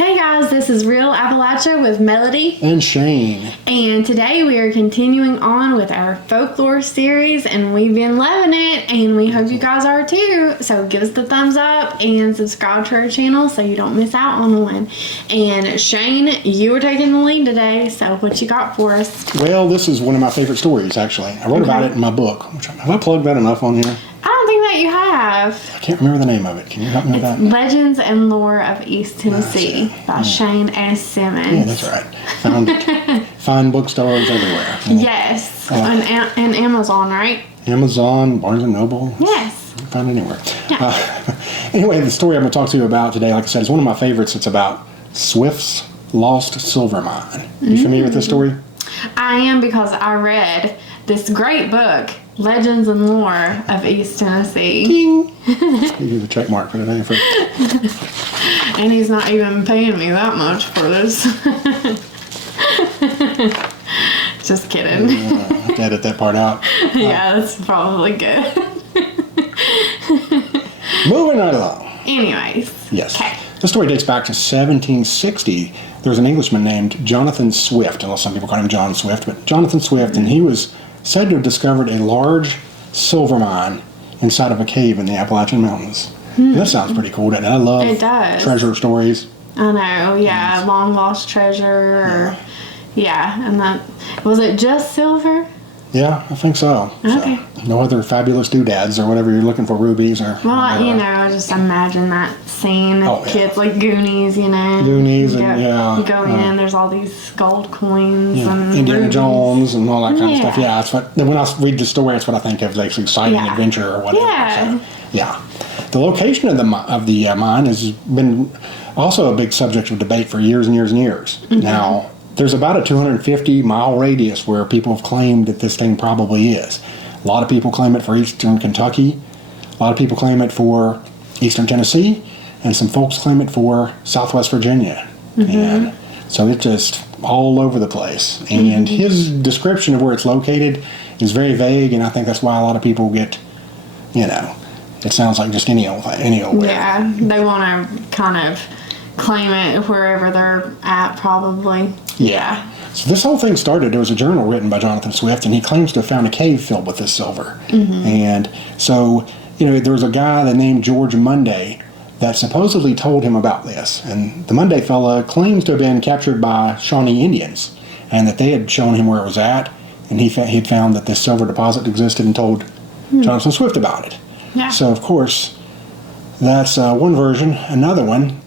Hey guys, this is Real Appalachia with Melody and Shane. And today we are continuing on with our folklore series, and we've been loving it, and we hope you guys are too. So give us the thumbs up and subscribe to our channel so you don't miss out on one. And Shane, you were taking the lead today, so what you got for us? Well, this is one of my favorite stories, actually. I wrote about it in my book. Have I plugged that enough on here? I don't think that you have. I can't remember the name of it. Can you help me with that? Legends and Lore of East Tennessee by Shawn Simmons. Yeah, that's right. Found it. Find bookstores everywhere. Yes. On Amazon, right? Amazon, Barnes & Noble. Yes. You can find it anywhere. Yeah. Anyway, the story I'm going to talk to you about today, like I said, is one of my favorites. It's about Swift's Lost Silver Mine. You familiar with this story? I am, because I read this great book, Legends and Lore of East Tennessee. Ding! You do the check mark for today. And he's not even paying me that much for this. Just kidding. I have to edit that part out. Yeah, that's probably good. Moving right along. Anyways. Yes. Okay. The story dates back to 1760. There was an Englishman named Jonathan Swift, unless some people call him John Swift, but Jonathan Swift, and he was said to have discovered a large silver mine inside of a cave in the Appalachian Mountains. That sounds pretty cool, doesn't it? I love treasure stories. I know, yeah, long lost treasure, and that, was it just silver? Yeah, I think so. Okay. So, no other fabulous doodads or whatever you're looking for, rubies or... Well, I just imagine that scene, kids like Goonies, Goonies, and you go in, there's all these gold coins and Indiana rubies. Jones and all that kind of stuff. Yeah, that's what, when I read the story, that's what I think of, like exciting adventure or whatever. Yeah. So, yeah. The location of the mine has been also a big subject of debate for years and years and years. Mm-hmm. Now, there's about a 250-mile radius where people have claimed that this thing probably is. A lot of people claim it for eastern Kentucky. A lot of people claim it for eastern Tennessee. And some folks claim it for southwest Virginia. Mm-hmm. And so it's just all over the place. And his description of where it's located is very vague, and I think that's why a lot of people get, it sounds like just any old way. Yeah, they want to kind of claim it wherever they're at, probably. Yeah. So this whole thing started, there was a journal written by Jonathan Swift, and he claims to have found a cave filled with this silver. Mm-hmm. And so, there was a guy that named George Monday that supposedly told him about this. And the Monday fella claims to have been captured by Shawnee Indians, and that they had shown him where it was at, and he'd found that this silver deposit existed and told Jonathan Swift about it. Yeah. So, of course, that's one version. Another one,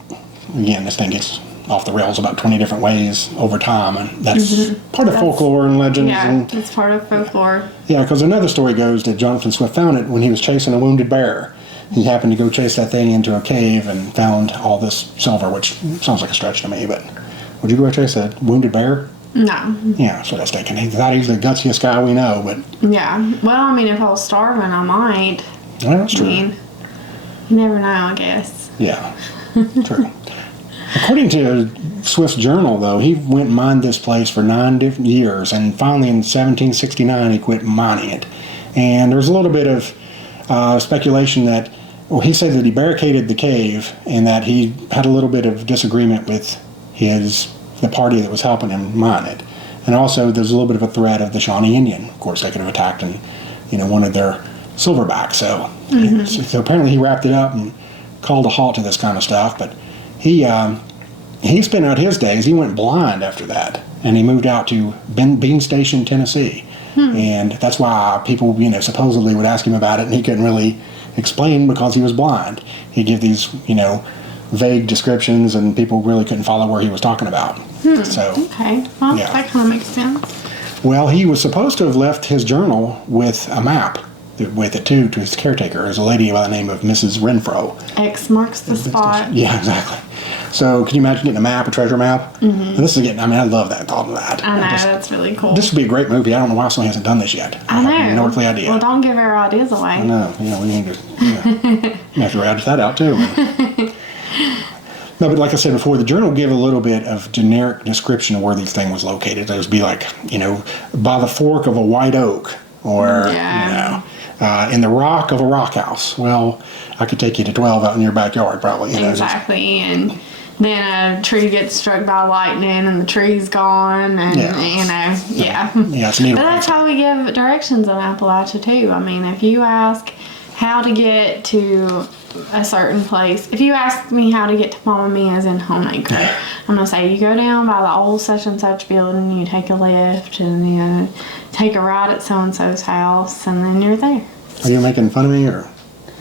again, this thing gets off the rails about 20 different ways over time, and that's part of folklore and legends. Yeah, it's part of folklore. Yeah, because another story goes that Jonathan Swift found it when he was chasing a wounded bear. He happened to go chase that thing into a cave and found all this silver, which sounds like a stretch to me, but would you go chase a wounded bear? No. Yeah, that's what I was thinking. He thought he was the gutsiest guy we know, but... Yeah. Well, if I was starving, I might. Well, that's true. You never know, I guess. Yeah, true. According to Swift's journal, though, he went and mined this place for 9 different years, and finally in 1769 he quit mining it. And there was a little bit of speculation that, he said that he barricaded the cave and that he had a little bit of disagreement with the party that was helping him mine it. And also there's a little bit of a threat of the Shawnee Indian. Of course, they could have attacked and, wanted their silverback. So apparently he wrapped it up and called a halt to this kind of stuff, but he spent out his days, he went blind after that, and he moved out to Bean Station, Tennessee. And that's why people, supposedly would ask him about it, and he couldn't really explain because he was blind. He'd give these, vague descriptions, and people really couldn't follow where he was talking about. So, okay. Well, that kind of makes sense. Well, he was supposed to have left his journal with a map with it, too, to his caretaker. There's a lady by the name of Mrs. Renfro. X marks the spot. Yeah, exactly. So, can you imagine getting a treasure map? Mm-hmm. And this is I love that thought of that. I know, that's really cool. This would be a great movie. I don't know why someone hasn't done this yet. I know. have no earthly idea. Well, don't give our ideas away. I know. We need to we have to write that out, too. No, but like I said before, the journal gave a little bit of generic description of where these things was located. It would be like, by the fork of a white oak, or, in the rock of a rock house. Well, I could take you to 12 out in your backyard, probably. Exactly, and then a tree gets struck by lightning and the tree's gone, and Yeah, it's neat. But that's how we give directions in Appalachia too. I mean, if you ask how to get to a certain place, if you ask me how to get to Mama Mia's in Homemaker, I'm gonna say you go down by the old such and such building, you take a left, and you take a right at so and so's house, and then you're there. Are you making fun of me, or?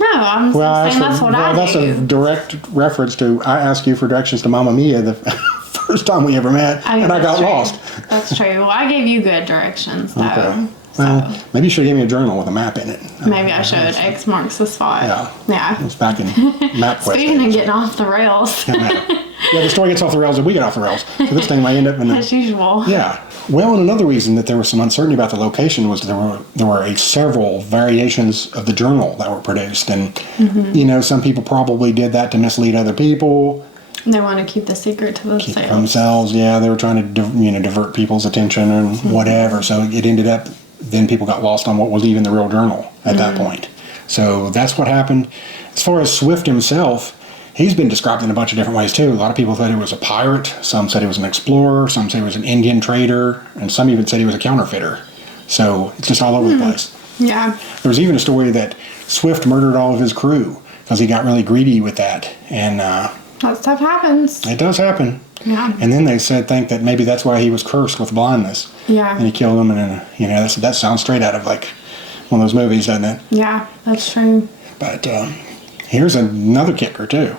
No, I'm saying that's what I do. That's a direct reference to I asked you for directions to Mama Mia the first time we ever met, and I got lost. That's true. Well, I gave you good directions, though. Okay. Well, maybe you should give me a journal with a map in it. Maybe I should. X marks the spot. Yeah. It's back in MapQuest. Speaking of getting off the rails. The story gets off the rails and we get off the rails. So this thing might end up in as usual. Yeah. Well, and another reason that there was some uncertainty about the location was there were several variations of the journal that were produced, and some people probably did that to mislead other people. They want to keep the secret to themselves. Keep it themselves. Yeah, they were trying to divert people's attention and whatever. So it ended up. Then people got lost on what was even the real journal at that point. So that's what happened. As far as Swift himself, he's been described in a bunch of different ways too. A lot of people thought he was a pirate. Some said he was an explorer. Some said he was an Indian trader. And some even said he was a counterfeiter. So it's just all over the place. Yeah. There's even a story that Swift murdered all of his crew because he got really greedy with that. And that stuff happens. It does happen. Yeah. And then they think that maybe that's why he was cursed with blindness. Yeah. And he killed him, and that sounds straight out of like one of those movies, doesn't it? Yeah, that's true. But here's another kicker too.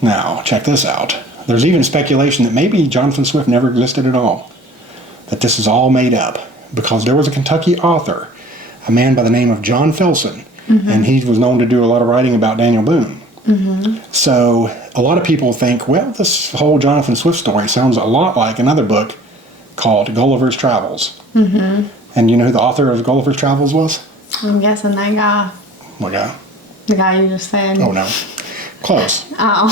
Now check this out. There's even speculation that maybe Jonathan Swift never existed at all. That this is all made up because there was a Kentucky author, a man by the name of John Felsen, and he was known to do a lot of writing about Daniel Boone. So a lot of people think, well, this whole Jonathan Swift story sounds a lot like another book called Gulliver's Travels. And you know who the author of Gulliver's Travels was? I'm guessing that guy. What guy? The guy you just said. Oh, no. Close. Oh.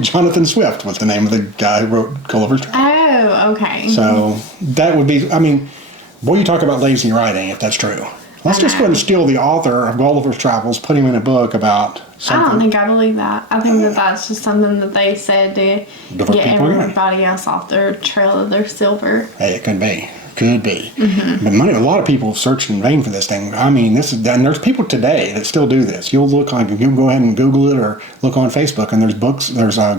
Jonathan Swift was the name of the guy who wrote Gulliver's Travels. Oh, okay. So that would be, boy, you talk about lazy writing, if that's true. Let's just go and steal the author of Gulliver's Travels, put him in a book about something. I don't think I believe that. I think that's just something that they said to get everybody else off their trail of their silver. Hey, it could be. But a lot of people have searched in vain for this thing. And there's people today that still do this. You'll go ahead and Google it or look on Facebook, and there's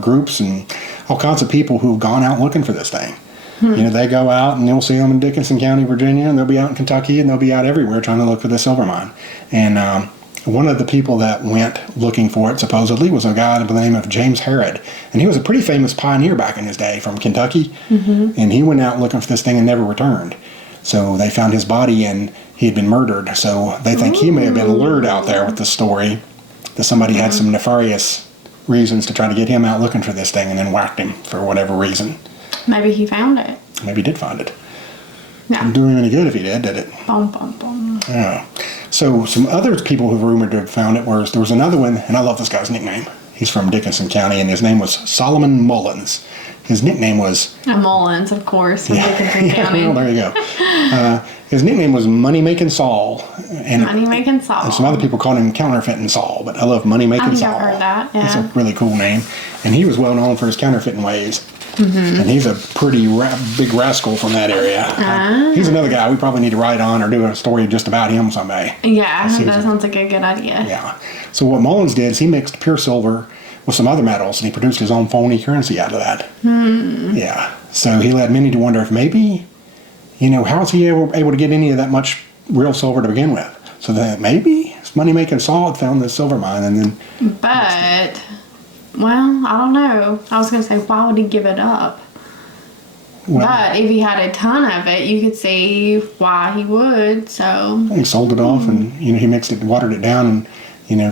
groups and all kinds of people who've gone out looking for this thing. They go out and you'll see them in Dickinson County, Virginia, and they'll be out in Kentucky, and they'll be out everywhere trying to look for the silver mine. And one of the people that went looking for it supposedly was a guy by the name of James Harrod. And he was a pretty famous pioneer back in his day from Kentucky. And he went out looking for this thing and never returned. So they found his body and he had been murdered. So they think he may have been lured out there with the story that somebody had some nefarious reasons to try to get him out looking for this thing and then whacked him for whatever reason. Maybe he found it. Maybe he did find it. Yeah. Didn't do him any good if he did it? Bum, bum, bum. Yeah. So some other people who rumored to have found it there was another one, and I love this guy's nickname. He's from Dickinson County, and his name was Solomon Mullins. His nickname was... Mullins, of course, from Dickinson County. Well, there you go. His nickname was Money-Making Saul. Money-Making Saul. And some other people called him Counterfeiting Saul, but I love Money-Making Saul. I've heard that, yeah. It's a really cool name. And he was well known for his counterfeiting ways. And he's a pretty big rascal from that area. He's another guy we probably need to write on or do a story just about him someday. Yeah, that sounds like a good idea. Yeah. So what Mullins did is he mixed pure silver with some other metals, and he produced his own phony currency out of that. Yeah. So he led many to wonder if maybe, how is he able to get any of that much real silver to begin with? So that maybe Money-Making Saul had found this silver mine and then... But... Well, I don't know. I was going to say, why would he give it up? Well, but if he had a ton of it, you could see why he would, so... He sold it off and, he mixed it, watered it down and,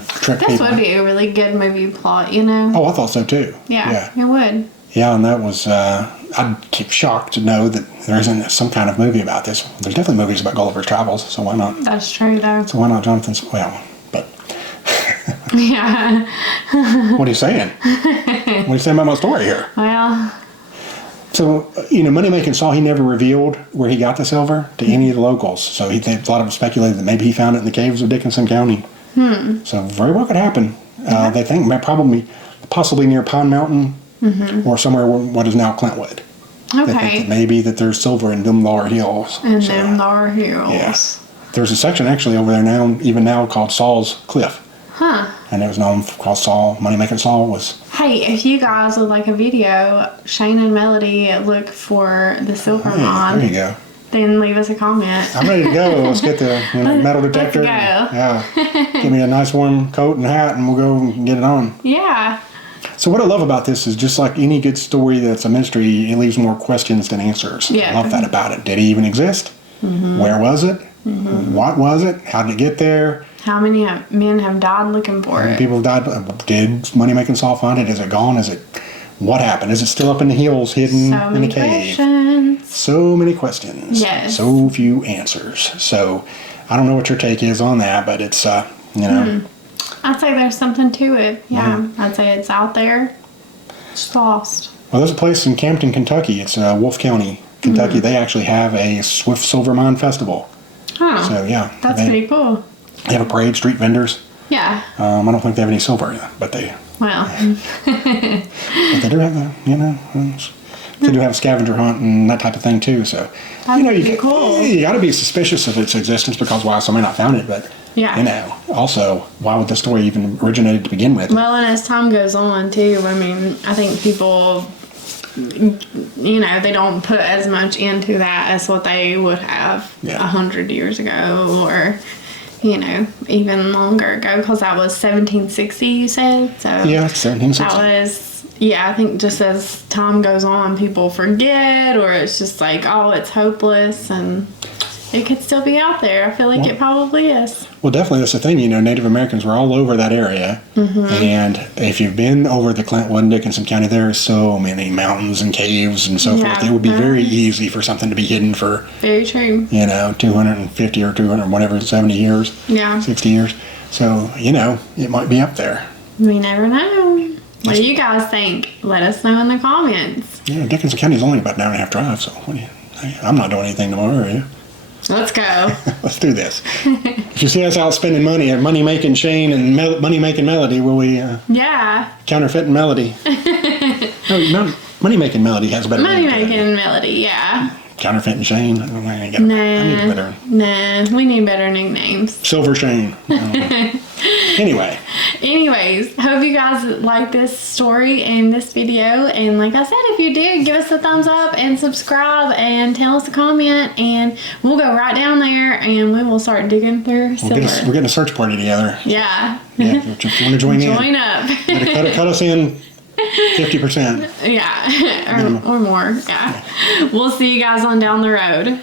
tricked people. This would be a really good movie plot, Oh, I thought so too. Yeah, it would. Yeah, and that was... I'd keep shocked to know that there isn't some kind of movie about this. There's definitely movies about Gulliver's Travels, so why not? That's true, though. So why not Jonathan's... Well, but... Yeah. What are you saying? What are you saying about my story here? Well... So, Money-Making Saul, he never revealed where he got the silver to any of the locals. So a lot of them speculated that maybe he found it in the caves of Dickinson County. So very well could happen. They think probably possibly near Pine Mountain or somewhere what is now Clintwood. They think Okay. that maybe that there's silver in them lower hills. And So, them Lar Hills. yes. There's a section actually over there now, even now, called Saul's Cliff. Huh. And it was known called Saul, Money-Making Saul was... Hey, if you guys would like a video, Shane and Melody look for the silver Hey, mine, there you go. then leave us a comment. I'm ready to go. Let's get the metal detector. Let's go. Yeah. Give me a nice warm coat and hat and we'll go and get it on. Yeah. So what I love about this is just like any good story that's a mystery, it leaves more questions than answers. Yeah. I love that about it. Did he even exist? Where was it? What was it? How did it get there? How many men have died looking for How many it? people died? Did Money-Making Saul find it? Is it gone? Is it... What happened? Is it still up in the hills, hidden So in many a cave? questions. So many questions. Yes. So few answers. So I don't know what your take is on that, but it's, I'd say there's something to it. Yeah. I'd say it's out there. It's lost. Well, there's a place in Campton, Kentucky. It's Wolfe County, Kentucky. They actually have a Swift Silver Mine Festival. Oh. So, yeah. That's pretty cool. They have a parade, street vendors. Yeah. I don't think they have any silver, but they Well. do have they do have a scavenger hunt and that type of thing too. So, That's pretty cool. You got to be suspicious of its existence because why somebody not found it, but Yeah. also why would the story even originated to begin with? Well, and as time goes on, too, I mean, I think people, they don't put as much into that as what they would have 100 years ago or, even longer ago, because that was 1760, you said? So Yeah, 1760. that was, I think just as time goes on, people forget, or it's just like, oh, it's hopeless, and it could still be out there. I feel like it probably is. Well, definitely that's the thing. Native Americans were all over that area. And if you've been over the Clintwood and Dickinson County, there are so many mountains and caves and so forth. It would be very easy for something to be hidden for, Very true. 250 or 200, whatever, 70 years, Yeah. 60 years. So, it might be up there. We never know. What do you guys think? Let us know in the comments. Yeah, Dickinson County is only about an hour and a half drive, so I'm not doing anything tomorrow, are you? Let's go. Let's do this. If you see us out spending money at Money Making Shane and Money Making Melody, will we Yeah. counterfeiting Melody? No, Money Making Melody has a better Money name to it. making Melody, yeah. Counterfeiting Shane. I need better. Nah, we need better nicknames. Silver Shane. Anyway. Anyways, hope you guys like this story and this video. And like I said, if you did, give us a thumbs up and subscribe and tell us a comment. And we'll go right down there and we will start digging through silver. We're getting a search party together. Yeah. Yeah, if you want to join in. Join up. Cut us in 50%. Yeah. or more. Yeah. We'll see you guys on down the road.